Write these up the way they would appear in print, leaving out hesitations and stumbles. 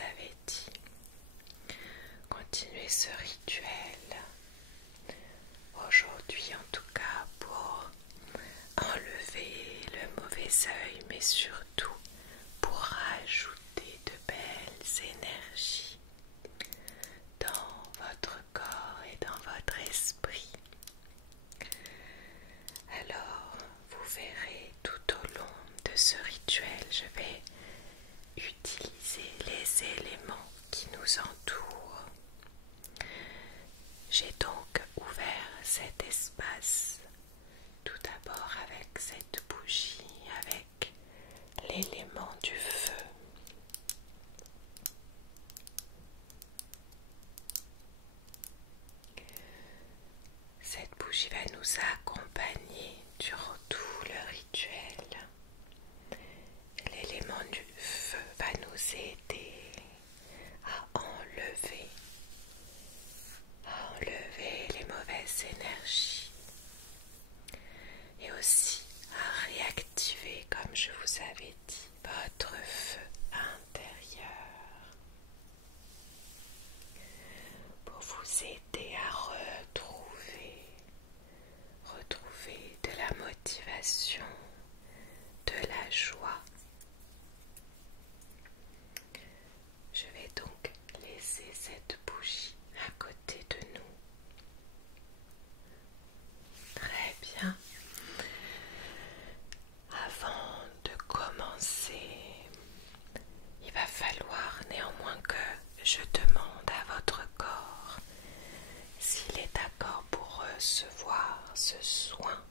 avais dit. Continuez ce rituel aujourd'hui, en tout cas, pour enlever le mauvais œil, mais surtout pour rajouter de belles énergies dans votre corps et dans votre esprit. Alors, vous verrez tout au long de ce rituel, je vais utiliser les éléments qui nous entourent. J'ai donc ouvert cet espace tout d'abord avec cette bougie, avec l'élément du feu. Cette bougie va nous accompagner durant tout le rituel. L'élément du feu va nous aider à enlever les mauvaises énergies et aussi à réactiver, comme je vous avais dit, votre feu intérieur pour vous aider à retrouver de la motivation, de la joie. Je vais donc laisser cette bougie à côté de nous. Très bien. Avant de commencer, il va falloir néanmoins que je demande à votre corps s'il est d'accord pour recevoir ce soin,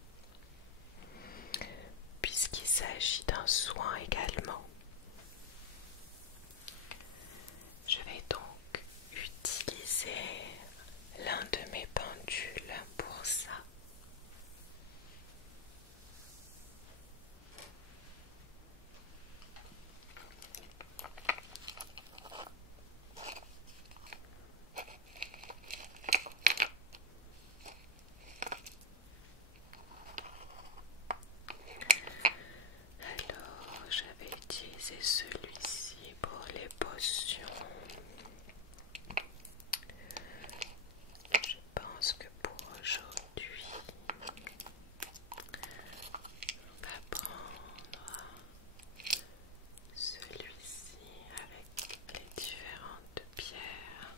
puisqu'il s'agit d'un soin également. Je vais donc utiliser l'un de mes pendules pour ça. Alors, je vais utiliser celui-ci pour les potions. Je pense que pour aujourd'hui, on va prendre celui-ci avec les différentes pierres.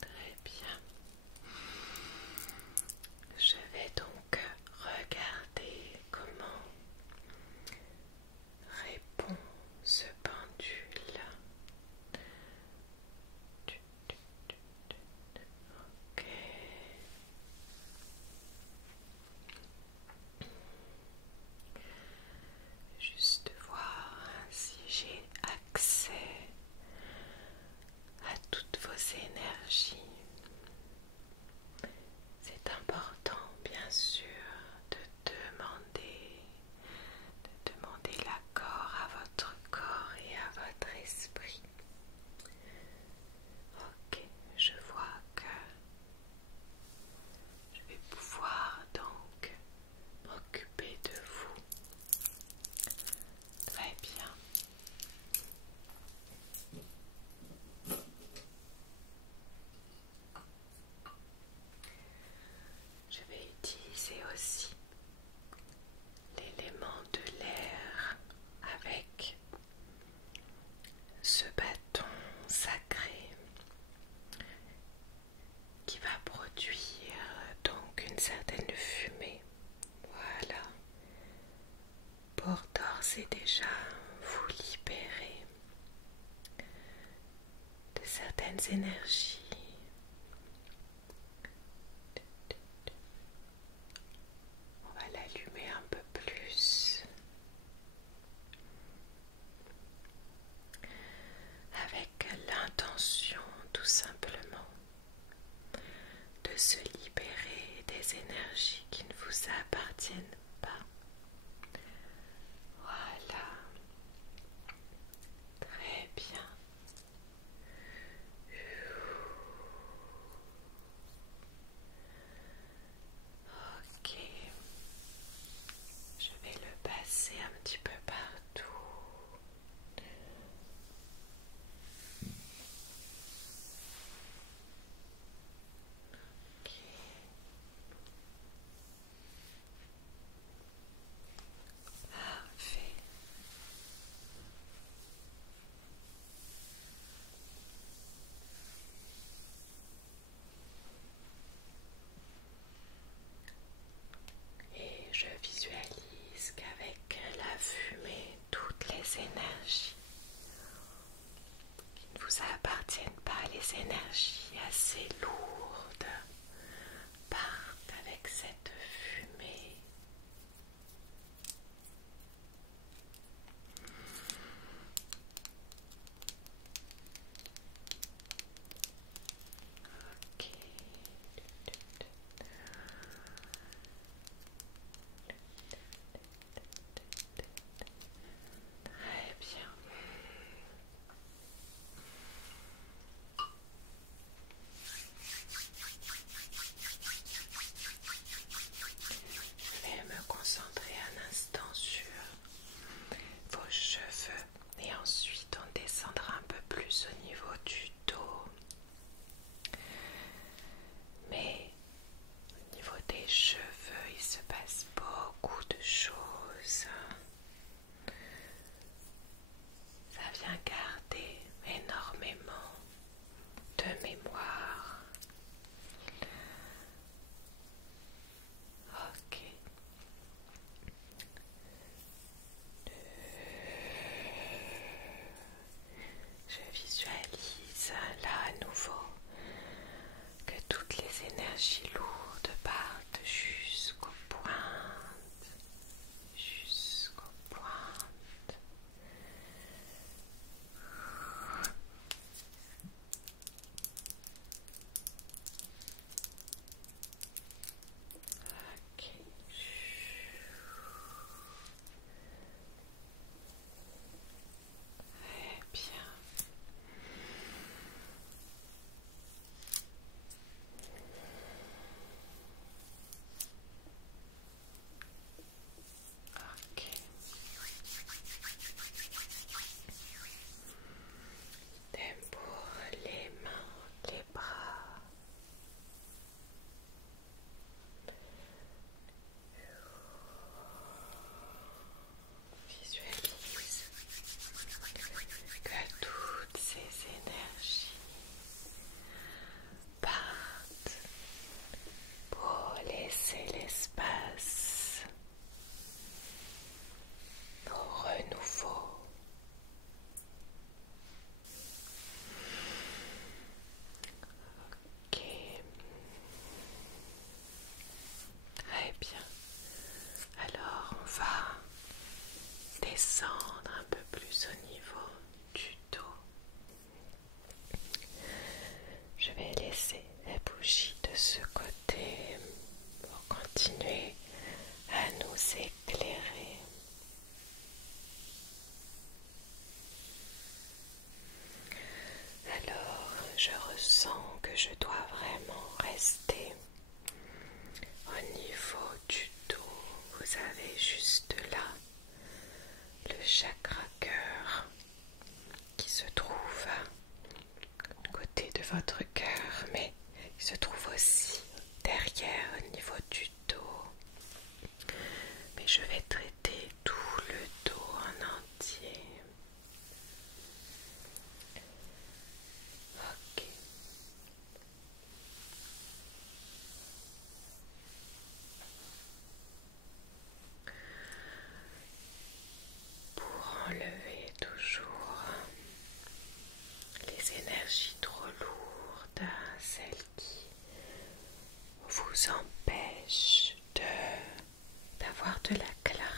Très bien. Je vais donc regarder comment répond ce pendule. Ok. Juste voir si j'ai accès à toutes vos énergies. C'est important, bien sûr, de demander l'accord à votre corps et à votre esprit. Ok, je vois que je vais pouvoir donc m'occuper de vous. Très bien. Je vais utiliser aussi l'élément de l'air avec ce bâton sacré qui va produire donc une certaine fumée. Voilà, pour d'ores et déjà vous libérer de certaines énergies. On va l'allumer un peu plus avec l'intention tout simplement de se libérer des énergies qui ne vous appartiennent pas. Voilà. Très bien. les énergies assez lourdes partent avec cette fumée. Ok. Très bien. Je vais me concentrer un instant sur vos cheveux et ensuite on descendra un peu plus au niveau du dos. Mais au niveau des cheveux, il se passe beaucoup de choses. Ça vient garder énormément de mémoire. Ok. Je visualise là à nouveau que toutes les énergies lourdes partent jusqu'aux pointes, jusqu'aux pointes. Ok. Très bien. Ok. Idem pour les mains, les bras. Visualise que toutes ces énergies partent pour laisser l'espace au renouveau. Ok, très bien. Alors on va descendre un peu plus au niveau du dos. Je vais laisser la bougie de ce côté pour continuer à nous éclairer. Alors, je ressens que je dois vraiment rester au niveau du dos. Vous avez juste là le chakra cœur qui se trouve à côté de votre cœur, mais il se trouve aussi derrière au niveau du dos. Mais je vais traiter tout le dos en entier. Ok. Pour enlever toujours les énergies trop lourdes, celles qui vous empêchent d'avoir de la clarté.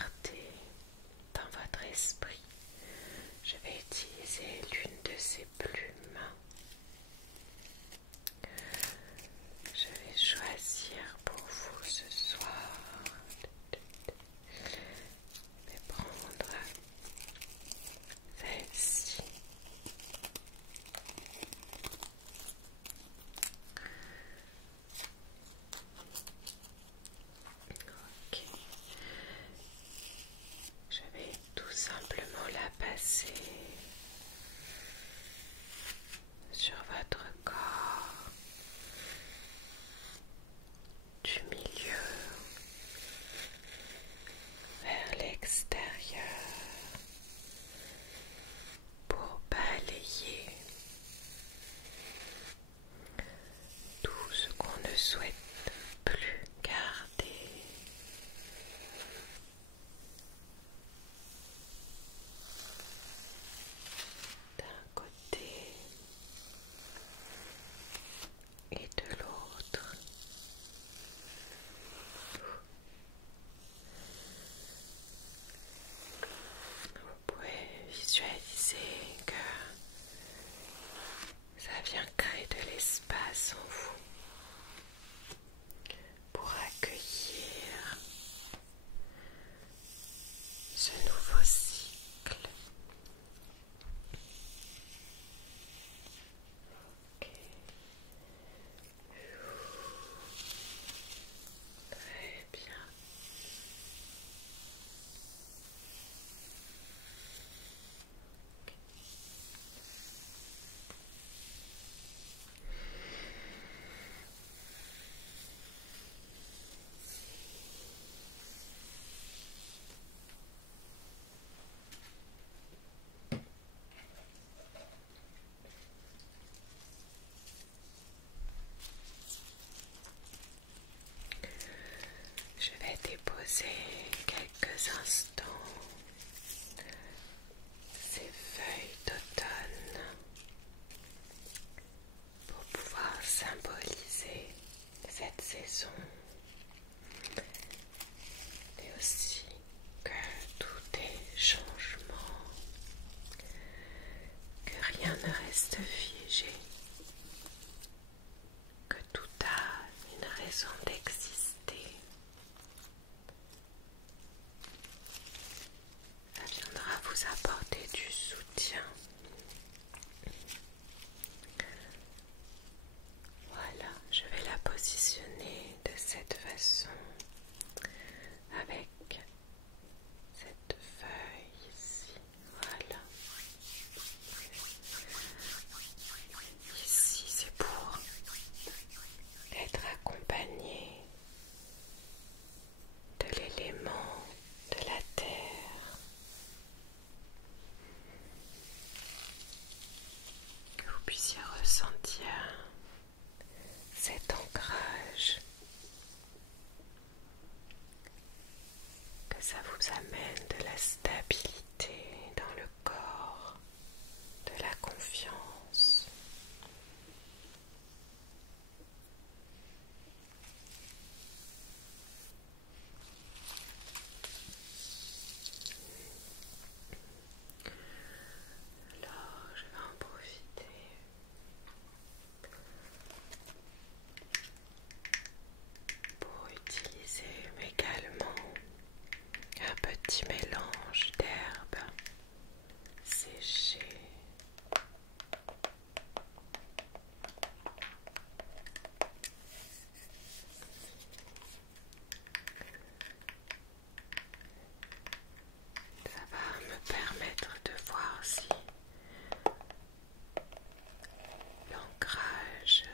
reste figé, que tout a une raison d'exister. Ça viendra vous apporter du soutien. Voilà, je vais la positionner de cette façon avec cette feuille ici. Voilà. Ici, c'est pour être accompagné de l'élément de la terre, que vous puissiez ressentir cet ancrage, que ça vous amène de la stabilité dans le corps, de la confiance. Alors, je vais en profiter pour utiliser également un petit mélange d'herbes séchées. Ça va me permettre de voir si l'ancrage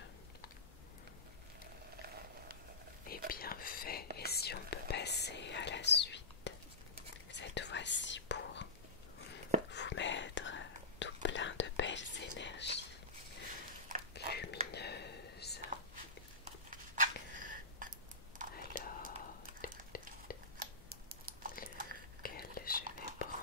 est bien fait et si on peut passer à la suite. Cette fois-ci pour vous mettre tout plein de belles énergies lumineuses. Alors, lequel je vais prendre?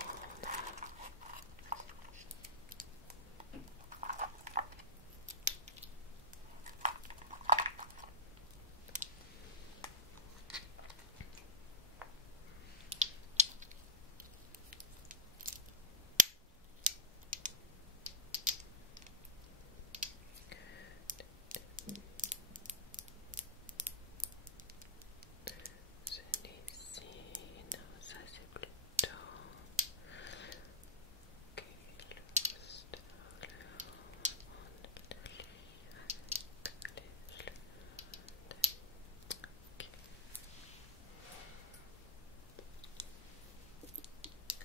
Celui-ci, non, ça c'est plutôt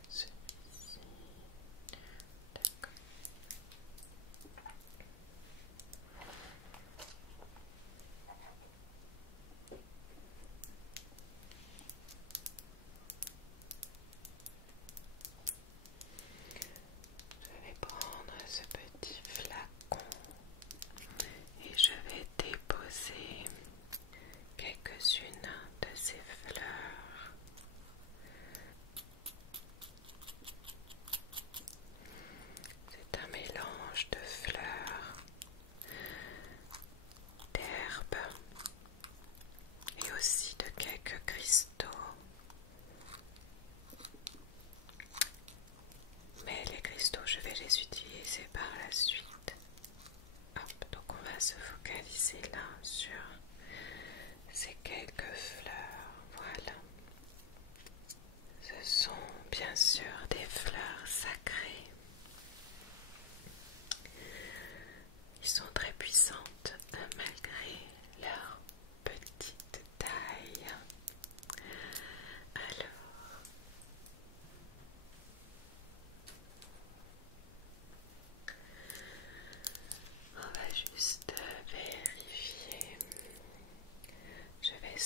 celui-ci, d'accord. Je vais prendre ce petit flacon et je vais déposer quelques-unes de ces fleurs. C'est un mélange de fleurs, d'herbes et aussi de quelques cristaux. Mais les cristaux, je vais les utiliser par la suite. Hop, donc on va se focaliser là sur ces quelques fleurs. Voilà. Ce sont bien sûr des fleurs sacrées. Ils sont très puissantes malgré leur petite taille. Alors, on va juste vérifier. Je vais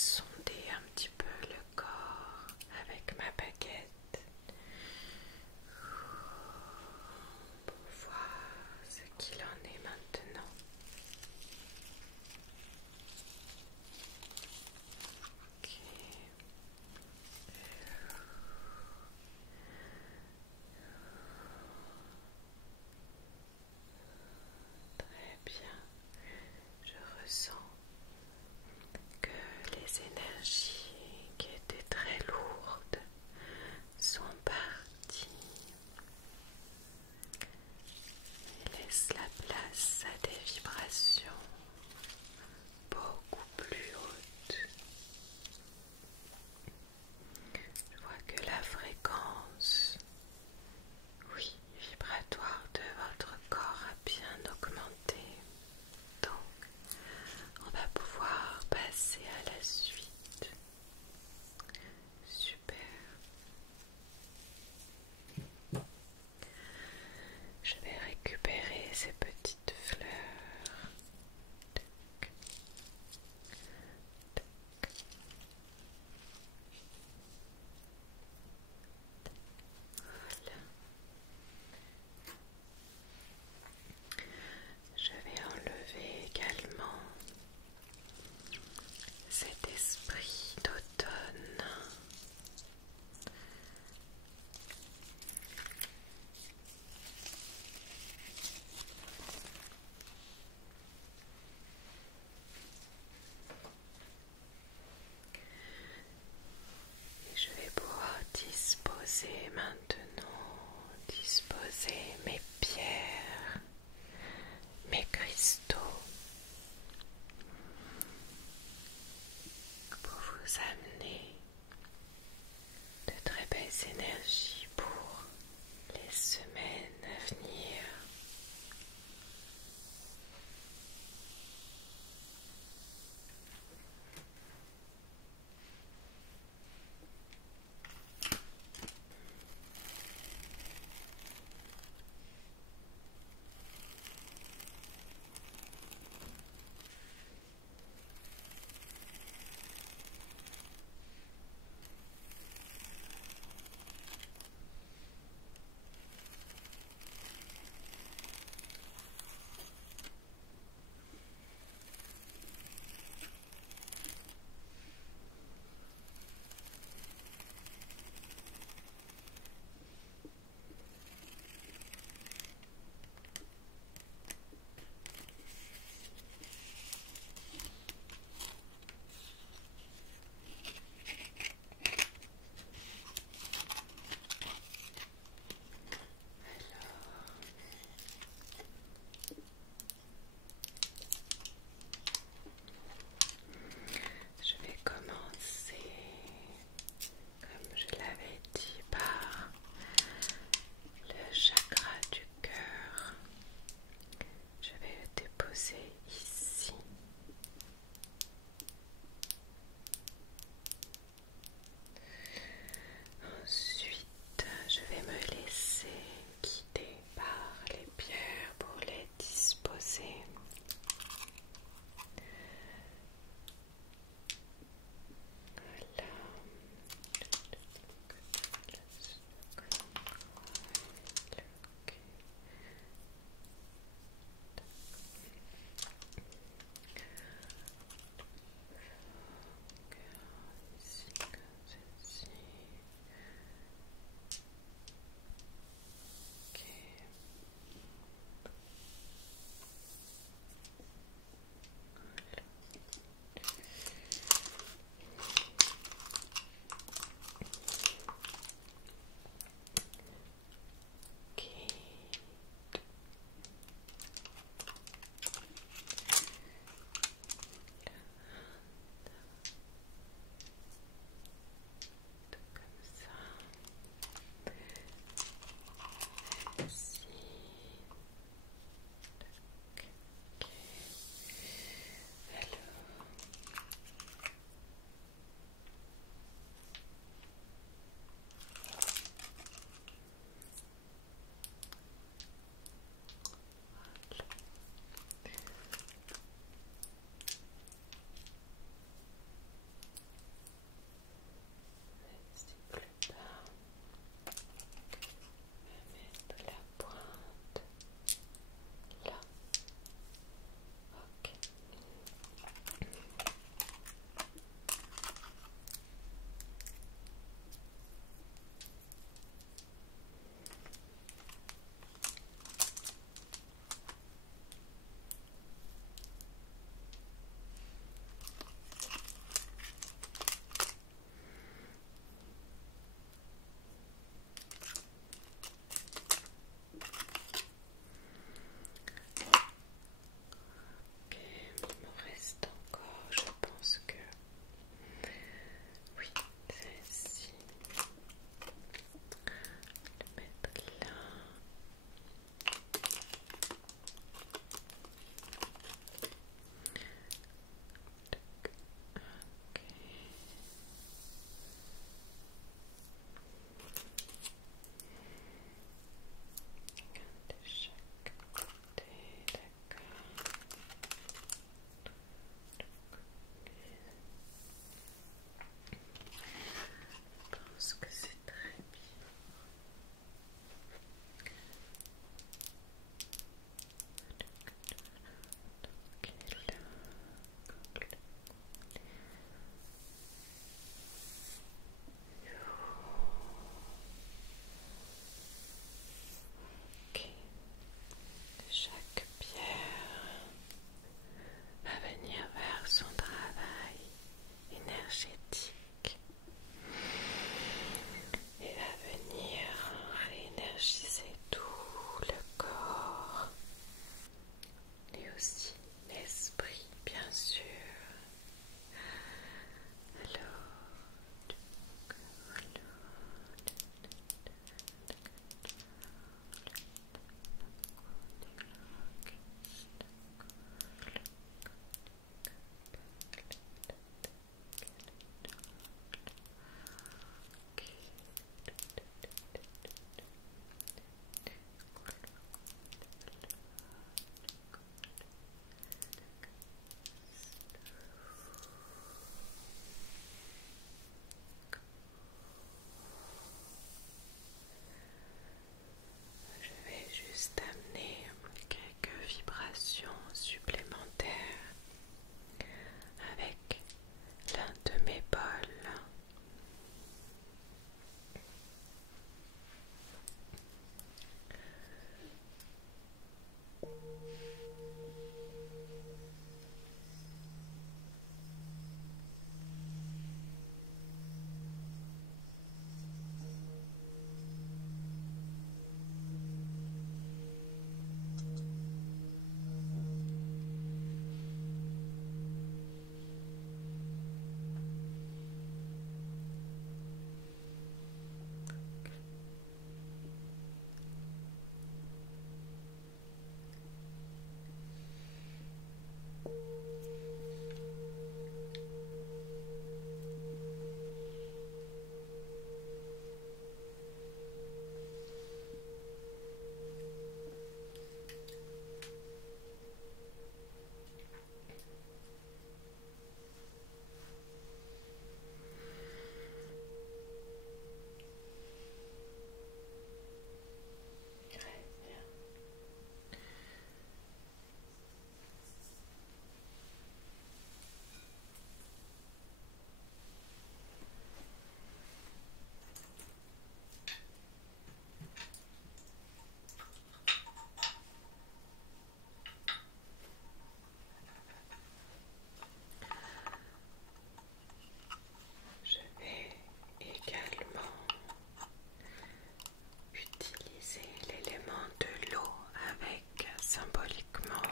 Utiliser l'élément de l'eau avec symboliquement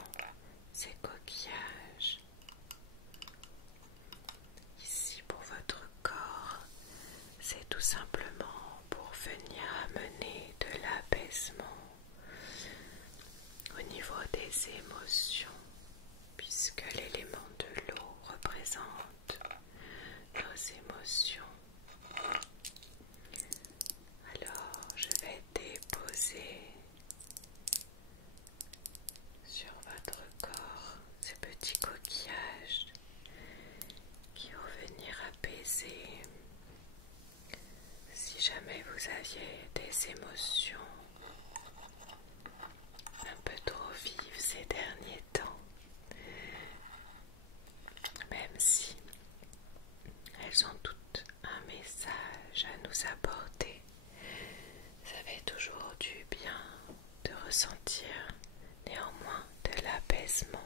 ces coquillages. Ici pour votre corps, c'est tout simplement pour venir amener de l'apaisement au niveau des émotions, puisque l'élément de l'eau représente nos émotions. Alors, je vais déposer sur votre corps ces petits coquillages qui vont venir apaiser. Si jamais vous aviez des émotions un peu trop vives ces derniers temps, même si elles ont toutes un message à nous apporter, ça fait toujours du bien de ressentir néanmoins de l'apaisement.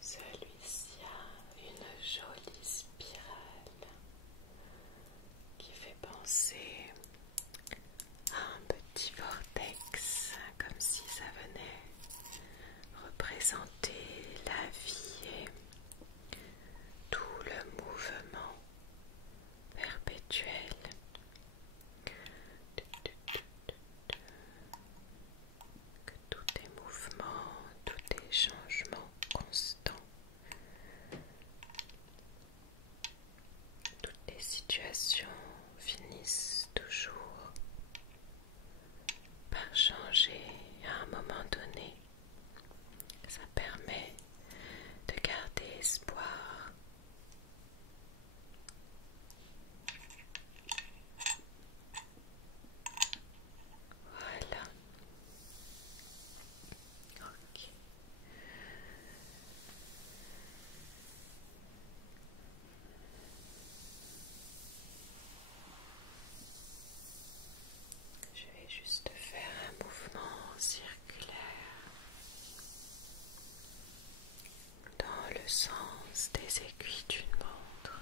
Celui-ci a une jolie spirale qui fait penser à un petit vortex, comme si ça venait représenter la vie et tout le mouvement perpétuel. Que tout est mouvement, tout est changement constant. Toutes les situations finissent toujours par changer à un moment donné. Ça permet de garder espoir. Voilà. Ok. Je vais juste faire un mouvement circulaire dans le sens des aiguilles d'une montre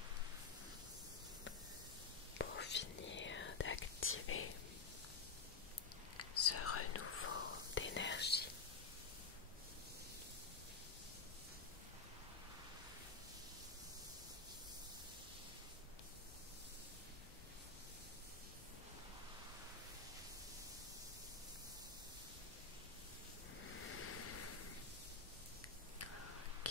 pour finir d'activer ce renouveau d'énergie. Ok.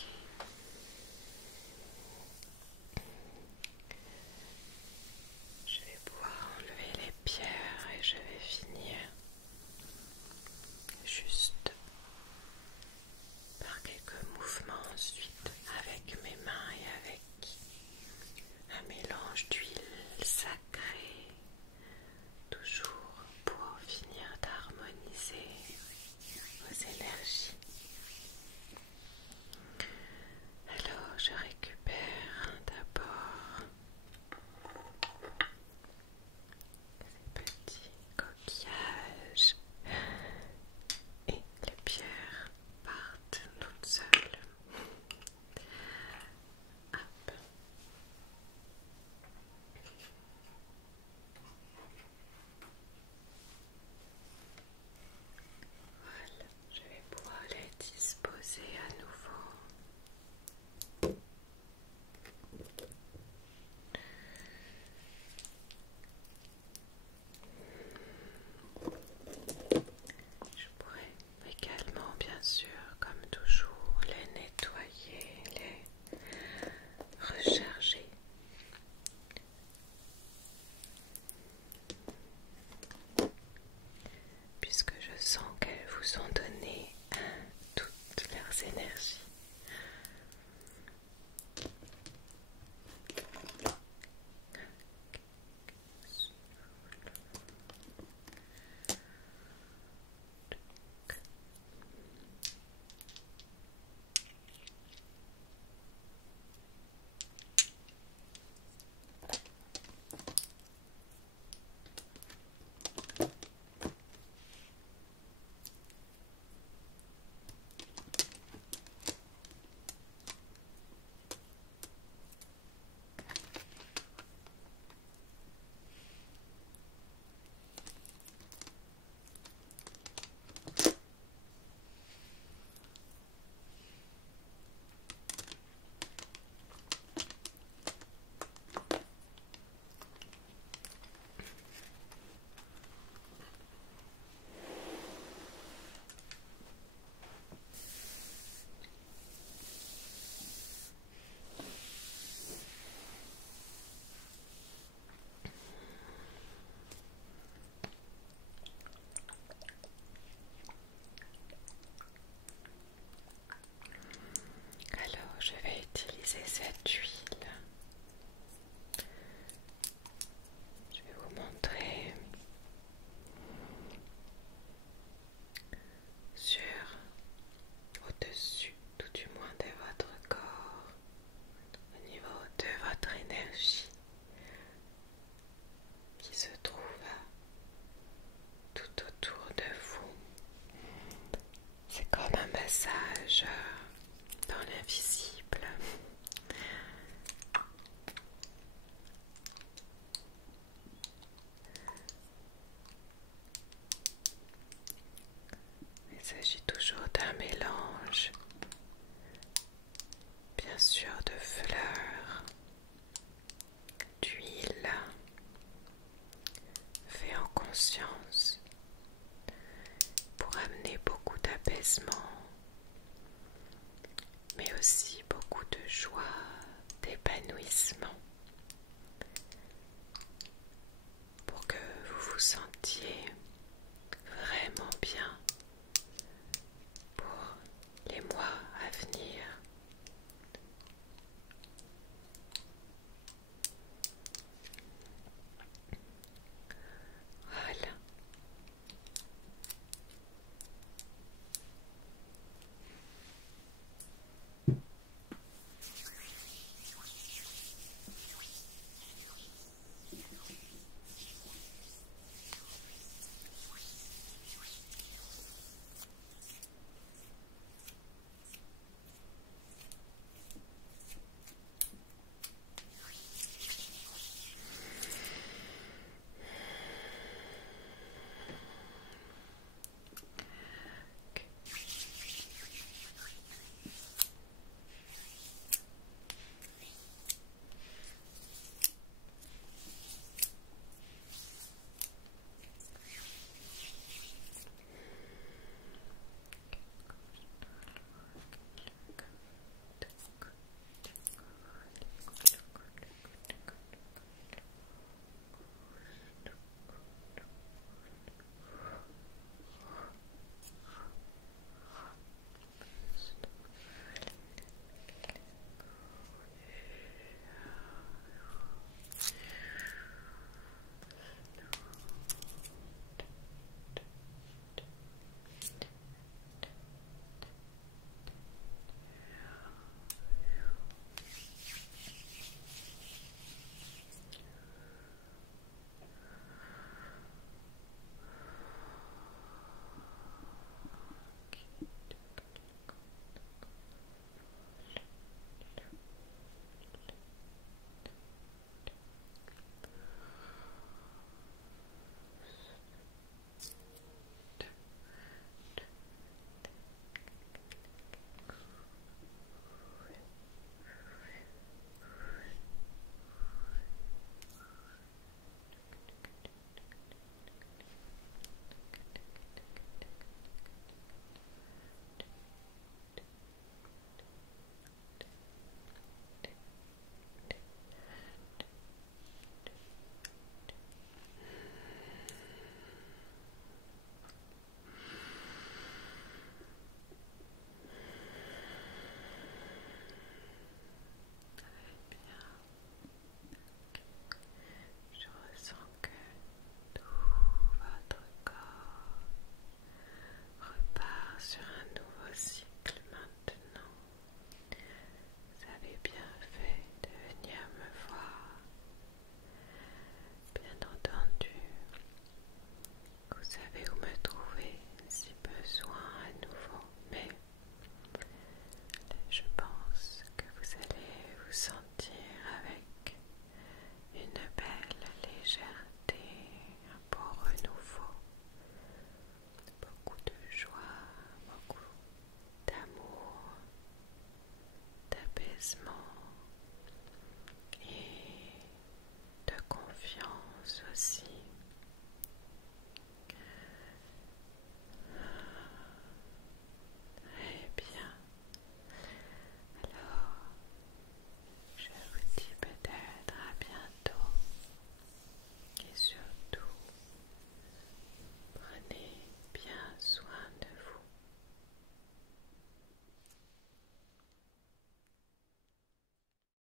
qui se trouve tout autour de vous. C'est comme un massage dans l'invisible. Il s'agit toujours d'un mélange, bien sûr, de fleurs, d'huile, fait en conscience pour amener beaucoup d'apaisement, mais aussi beaucoup de joie, d'épanouissement.